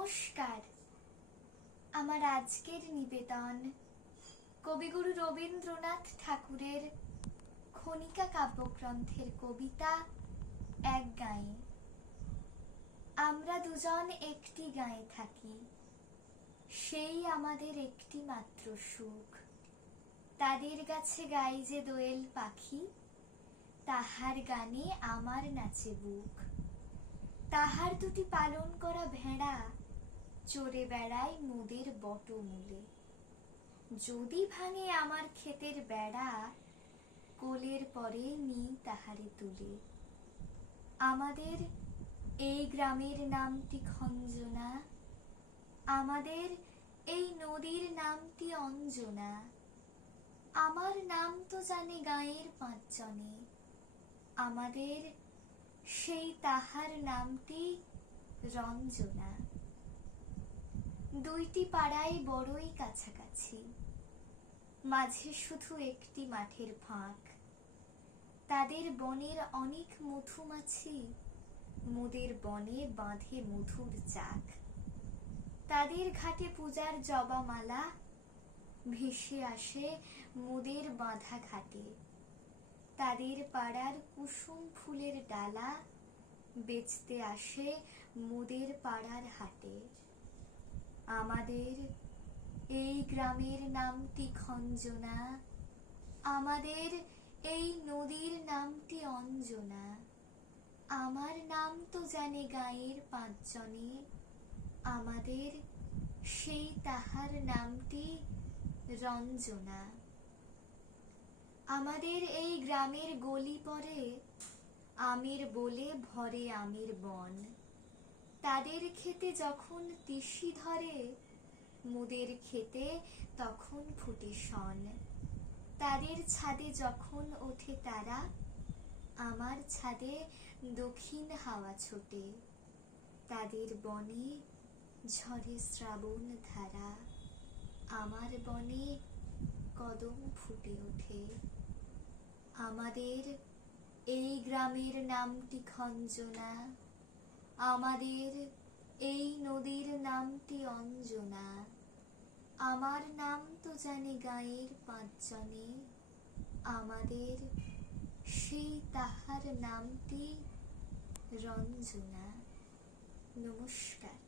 নমস্কার। আমার আজকের নিবেদন কবিগুরু রবীন্দ্রনাথ ঠাকুরের খনিকা কাব্যগ্রন্থের কবিতা এক গাঁয়ে। আমরা দুজন একটি গাঁয়ে থাকি, সেই আমাদের একটি মাত্র সুখ। তাদের গাছে গাই যে দোয়েল পাখি, তাহার গানে আমার নাচে বুক। তাহার দুটি পালন করা ভেড়া চড়ে বেড়ায় মোদের বটমূলে। যদি ভাঙে আমার ক্ষেতের বেড়া, কোলের পরে নিই তাহারে তুলে। আমাদের এই গ্রামের নামটি খঞ্জনা, আমাদের এই নদীর নামটি অঞ্জনা। আমার নাম তো জানে গাঁয়ের পাঁচজনে, আমাদের সেই তাহার নামটি রঞ্জনা। দুইটি পাড়ায় বড়ই কাছাকাছি, মাঝে শুধু একটি মাঠের ফাঁক। তাদের বনের অনেক মধুমাছি, মোদের বনে বাঁধে মধুর চাক। তাদের ঘাটে পূজার জবা মালা ভেসে আসে মোদের বাঁধা ঘাটে। তাদের পাড়ার কুসুম ফুলের ডালা বেচতে আসে মোদের পাড়ার হাটে। আমাদের এই গ্রামের নামটি খঞ্জনা, আমাদের এই নদীর নামটি অঞ্জনা। আমার নাম তো জানে গাঁয়ের পাঁচজনে, আমাদের সেই তাহার নামটি রঞ্জনা। আমাদের এই গ্রামের গলি পরে আমের বলে ভরে আমের বন। তাদের ক্ষেতে যখন তিসি ধরে, মোদের ক্ষেতে তখন ফুটে শন। তাদের ছাদে যখন ওঠে তারা, আমার ছাদে দক্ষিণ হাওয়া ছোটে। তাদের বনে ঝরে শ্রাবণ ধারা, আমার বনে কদম ফুটে ওঠে। আমাদের এই গ্রামের নামটি খঞ্জনা, আমাদের এই নদীর নামটি অঞ্জনা। আমার নাম তো জানে গাঁয়ের পাঁচজনে, আমাদের সেই তাহার নামটি রঞ্জনা। নমস্কার।